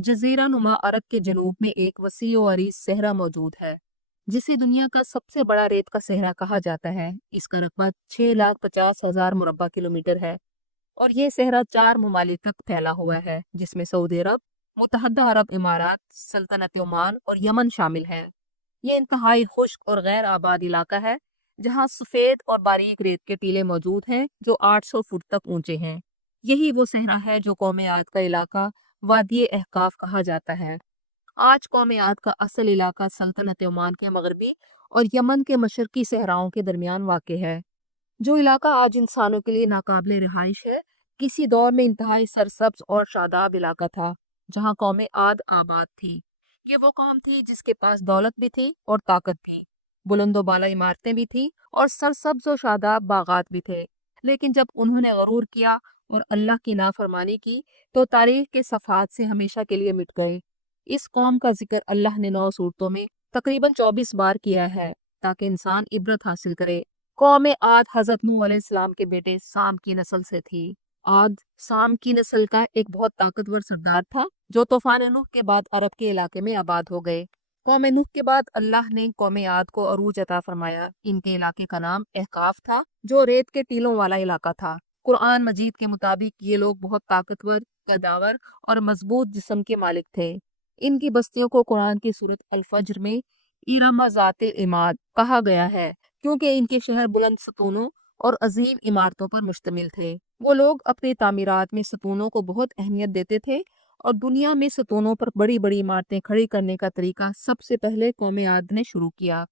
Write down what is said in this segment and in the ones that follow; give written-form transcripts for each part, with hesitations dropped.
जजीरा नुमा अरब के जनूब में एक वसी और अरीज सहरा मौजूद है, जिसे दुनिया का सबसे बड़ा रेत का सहरा कहा जाता है। इसका रकबा 6,50,000 मुरब्बा किलोमीटर है और ये सहरा 4 ममालिक तक फैला हुआ है, जिसमें सऊदी अरब, मुतहद्दा अरब इमारात, सल्तनत ओमान और यमन शामिल है। ये इंतहाई खुश्क और गैर आबाद इलाका है, जहाँ सफ़ेद और बारीक रेत के टीले मौजूद हैं जो 800 फुट तक ऊंचे हैं। यही वो सहरा है जो कौम आद का इलाका वादी अहकाफ कहा जाता है। आज कौम आद का असल इलाका सल्तनत ओमान के मगरबी और यमन के मशरकी सहराओं के दरमियान वाक़ है। जो इलाका आज इंसानों के लिए नाकाबिले रिहाइश है, किसी दौर में इंतहाई सरसब्ज और शादाब इलाका था, जहाँ कौम आद आबाद थी। ये वो कौम थी जिसके पास दौलत भी थी और ताकत भी, बुलंदो बाला इमारतें भी थी और सरसब्ज और शादाब बागात भी थे। लेकिन जब उन्होंने गरूर किया और अल्लाह की नाफरमानी की, तो तारीख के सफ़ात से हमेशा के लिए मिट गए। इस कौम का जिक्र अल्लाह ने 9 सूरतों में तकरीबन 24 बार किया है, ताकि इंसान इबरत हासिल करे। कौम आद हजरत नूह अलैहिस्सलाम के बेटे साम की नस्ल से थी। आद साम की नस्ल का एक बहुत ताकतवर सरदार था, जो तूफान नूह के बाद अरब के इलाके में आबाद हो गए। कौम नूह के बाद अल्लाह ने कौम आद को अरूज अता फरमाया। इनके इलाके का नाम अहकाफ था, जो रेत के टीलों वाला इलाका था। कुरान मजीद के मुताबिक ये लोग बहुत ताकतवर, कदावर और मजबूत जिस्म के मालिक थे। इनकी बस्तियों को कुरान की सूरत अल फज्र में इरम ज़ात इमाद कहा गया है, क्योंकि इनके शहर बुलंद सतूनों और अजीम इमारतों पर मुश्तमिल थे। वो लोग अपनी तामीरात में सतूनों को बहुत अहमियत देते थे और दुनिया में सतूनों पर बड़ी बड़ी इमारतें खड़ी करने का तरीका सबसे पहले कौम आद ने शुरू किया।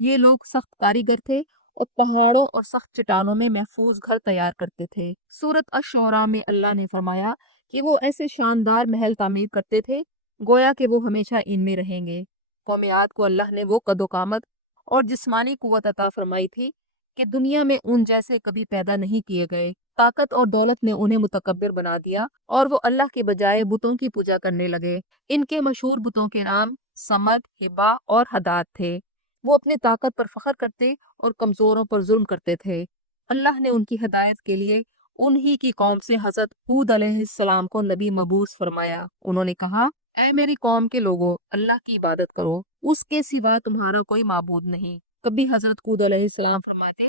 ये लोग सख्त कारीगर थे और पहाड़ों और सख्त चट्टानों में महफूज घर तैयार करते थे। सूरत अश-शुअरा में अल्लाह ने फरमाया कि वो ऐसे शानदार महल तामीर करते थे, गोया कि वो हमेशा इनमें रहेंगे। कौम आद को अल्लाह ने वो कदोकामत और जिस्मानी कुव्वत अता फरमाई थी कि दुनिया में उन जैसे कभी पैदा नहीं किए गए। ताकत और दौलत ने उन्हें मुतकब्बिर बना दिया और वो अल्लाह के बजाय बुतों की पूजा करने लगे। इनके मशहूर बुतों के नाम समद, हिबा और हदाद थे। वो अपने ताकत पर फख्र करते और कमजोरों पर जुल्म करते थे। अल्लाह ने उनकी हिदायत के लिए उन्हीं की कौम से हजरत हूद अलैहिस्सलाम को नबी मबूस फरमाया। उन्होंने कहा, ऐ मेरी कौम के लोगों, अल्लाह की इबादत करो, उसके सिवा तुम्हारा कोई माबूद नहीं। कभी हजरत हूद अलैहिस्सलाम फरमाते,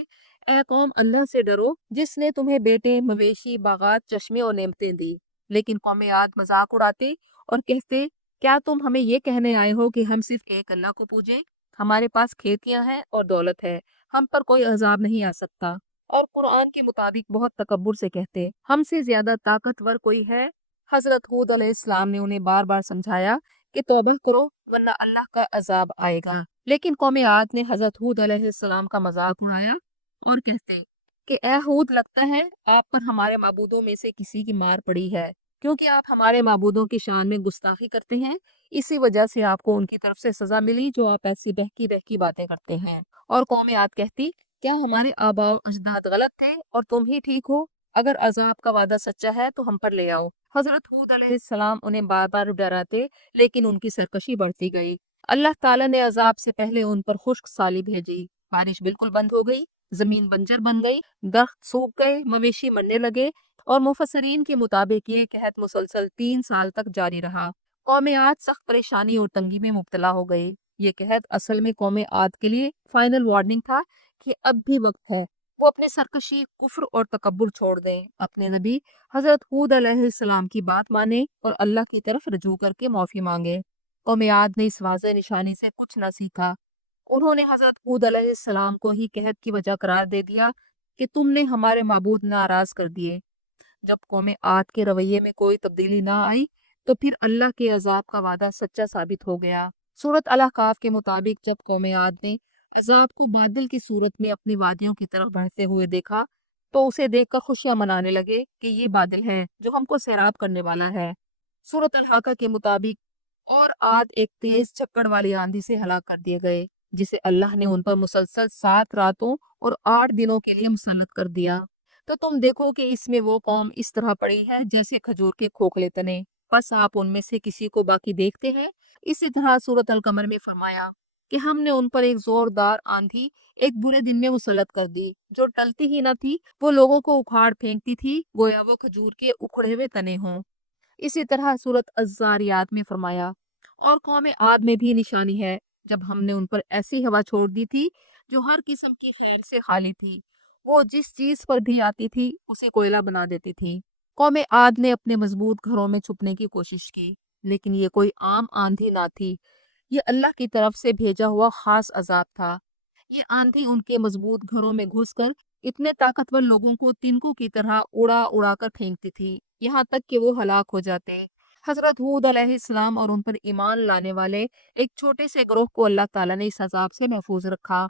ऐ कौम, अल्लाह से डरो जिसने तुम्हें बेटे, मवेशी, बागात, चश्मे और नेमतें दी। लेकिन कौम आद मजाक उड़ाते और कहते, क्या तुम हमें ये कहने आए हो कि हम सिर्फ एक अल्लाह को पूजें? हमारे पास खेतियां हैं और दौलत है, हम पर कोई अजाब नहीं आ सकता। और कुरान के मुताबिक बहुत तकब्बुर से कहते, हमसे ज्यादा ताकतवर कोई है? हजरत हूद अलैहिस्सलाम ने उन्हें बार बार समझाया कि तौबा करो, वरना अल्लाह का अजाब आएगा। लेकिन कौम आद ने हजरत हूद अलैहिस्सलाम का मजाक उड़ाया और कहते कि ए हूद, लगता है आप पर हमारे माबूदों में से किसी की मार पड़ी है, क्योंकि आप हमारे माबूदों की शान में गुस्ताखी करते हैं। इसी वजह से आपको उनकी तरफ से सजा मिली जो आप ऐसी बहकी बहकी बातें करते हैं। और कौम आद कहती, क्या हमारे आबा अजदाद गलत थे और तुम ही ठीक हो? अगर अजाब का वादा सच्चा है तो हम पर ले आओ। हजरत हूद अलैहिस्सलाम उन्हें बार बार डराते, लेकिन उनकी सरकशी बढ़ती गई। अल्लाह ताला ने अजाब से पहले उन पर खुश्क साली भेजी। बारिश बिल्कुल बंद हो गई, जमीन बंजर बन गई, दरख्त सूख गए, मवेशी मरने लगे और मुफस्सरीन के मुताबिक ये कहत मुसलसल 3 साल तक जारी रहा। कौम आद सख्त परेशानी और तंगी में मुब्तला हो गई। ये कहत असल में कौम आद के लिए फाइनल वार्निंग था कि अब भी वक्त है, वो अपने सरकशी, कुफ्र और तकब्बुर छोड़ दें, अपने नबी हजरत हूद अलैहिस्सलाम की बात माने और अल्लाह की तरफ रजू करके माफी मांगे। कौम आद ने इस वाज़ेह निशानी से कुछ न सीखा। उन्होंने हजरत हूद अलैहिस्सलाम को ही कहत की वजह करार दे दिया कि तुमने हमारे माबूद नाराज कर दिए। जब कौम आद के रवैये में कोई तब्दीली ना आई, तो फिर अल्लाह के अजाब का वादा सच्चा साबित हो गया। सूरत अल अहकाफ के मुताबिक जब कौम आद ने अजाब को बादल की सूरत में अपनी वादियों की तरफ बढ़ते हुए देखा, तो उसे देखकर खुशियां मनाने लगे कि ये बादल है जो हमको सैराब करने वाला है। सूरत अल हाका के मुताबिक और आद एक तेज झक्कड़ वाली आंधी से हलाक कर दिए गए, जिसे अल्लाह ने उन पर मुसलसल 7 रातों और 8 दिनों के लिए मुसल्लत कर दिया। तो तुम देखो कि इसमें वो कौम इस तरह पड़ी है जैसे खजूर के खोखले तने, बस आप उनमें से किसी को बाकी देखते हैं। इसी तरह सूरत अल कमर में फरमाया कि हमने उन पर एक जोरदार आंधी एक बुरे दिन में मुसल्लत कर दी, जो टलती ही न थी। वो लोगों को उखाड़ फेंकती थी, गोया वो खजूर के उखड़े हुए तने हों। اسی طرح سورت الزاریات میں فرمایا، اور قوم عاد میں بھی نشانی ہے جب ہم نے ان پر ایسی ہوا چھوڑ دی تھی جو ہر قسم کی خیر سے خالی تھی، وہ جس چیز پر بھی آتی تھی اسے کوئلہ بنا دیتی تھی۔ قوم عاد نے اپنے مضبوط گھروں میں چھپنے کی کوشش کی، لیکن یہ کوئی عام آندھی نہ تھی، یہ اللہ کی طرف سے بھیجا ہوا خاص عذاب تھا۔ یہ آندھی ان کے مضبوط گھروں میں گھس کر اتنے طاقتور لوگوں کو تنکوں کی طرح اڑا اڑا کر پھینکتی تھی، یہاں تک کہ وہ ہلاک ہو جاتے۔ حضرت ہود علیہ السلام اور ان پر ایمان لانے والے ایک چھوٹے سے گروہ کو اللہ تعالیٰ نے اس عذاب سے محفوظ رکھا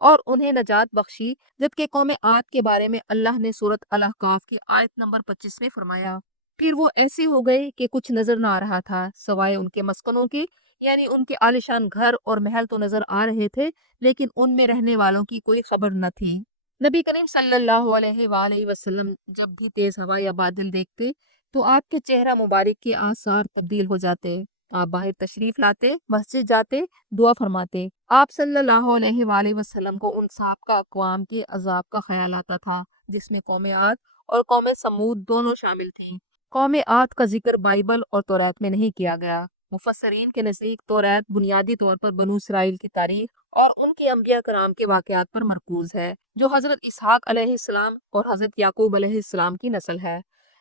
اور انہیں نجات بخشی، جبکہ قوم عاد کے بارے میں اللہ نے سورۃ الاحقاف کی آیت نمبر 25 میں فرمایا، پھر وہ ایسے ہو گئے کہ کچھ نظر نہ آ رہا تھا سوائے ان کے مسکنوں کے، یعنی ان کے عالیشان گھر اور محل تو نظر آ رہے تھے لیکن ان میں رہنے والوں کی کوئی خبر نہ تھی۔ نبی کریم صلی اللہ علیہ وآلہ وسلم جب بھی تیز ہوا یا بادل دیکھتے تو آپ کے چہرہ مبارک کے آثار تبدیل ہو جاتے، آپ باہر تشریف لاتے، مسجد جاتے، دعا فرماتے۔ آپ صلی اللہ علیہ وآلہ وسلم کو ان سابقہ اقوام کے عذاب کا خیال آتا تھا جس میں قوم عاد اور قوم سمود دونوں شامل تھیں۔ قوم عاد کا ذکر بائبل اور توریت میں نہیں کیا گیا۔ مفسرین کے نزدیک توریت بنیادی طور پر بنو اسرائیل کی تاریخ اور ان کے انبیاء کرام کے واقعات پر مرکوز ہے، جو حضرت اسحاق علیہ السلام اور حضرت یعقوب علیہ السلام کی نسل ہے،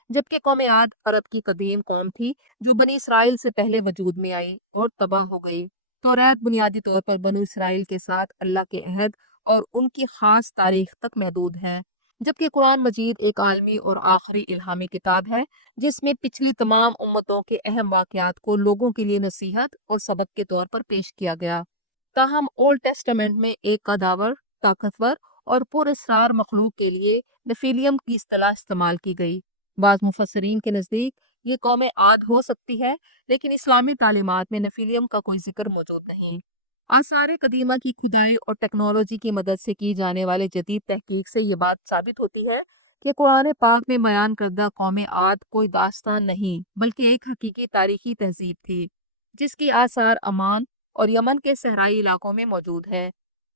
جبکہ قوم عاد عرب کی قدیم قوم تھی جو بنی اسرائیل سے پہلے وجود میں آئی اور تباہ ہو گئی۔ توریت بنیادی طور پر بنو اسرائیل کے ساتھ اللہ کے عہد اور ان کی خاص تاریخ تک محدود ہے، جبکہ قرآن مجید ایک عالمی اور آخری الہامی کتاب ہے جس میں پچھلی تمام امتوں کے اہم واقعات کو لوگوں کے لیے نصیحت اور سبق کے طور پر پیش کیا گیا۔ تاہم اولڈ ٹیسٹمنٹ میں ایک قداور، طاقتور اور پر اسرار مخلوق کے لیے نفیلیم کی اصطلاح استعمال کی گئی۔ بعض مفسرین کے نزدیک یہ قوم عاد ہو سکتی ہے، لیکن اسلامی تعلیمات میں نفیلیم کا کوئی ذکر موجود نہیں۔ آثار قدیمہ کی کھدائی اور ٹیکنالوجی کی مدد سے کی جانے والے جدید تحقیق سے یہ بات ثابت ہوتی ہے کہ قرآن پاک میں بیان کردہ قوم عاد کوئی داستان نہیں بلکہ ایک حقیقی تاریخی تہذیب تھی، جس کی آثار عمان اور یمن کے صحرائی علاقوں میں موجود ہے۔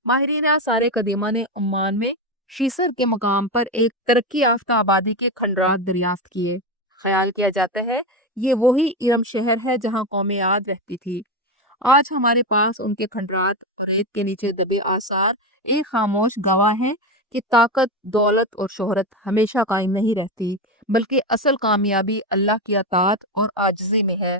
ماہرین آثار قدیمہ نے عمان میں شیسر کے مقام پر ایک ترقی یافتہ آبادی کے کھنڈرات دریافت کیے۔ خیال کیا جاتا ہے یہ وہی ارم شہر ہے جہاں قوم عاد رہتی تھی۔ آج ہمارے پاس ان کے کھنڈرات اور ریت کے نیچے دبے آثار ایک خاموش گواہ ہیں کہ طاقت، دولت اور شہرت ہمیشہ قائم نہیں رہتی، بلکہ اصل کامیابی اللہ کی اطاعت اور عاجزی میں ہے۔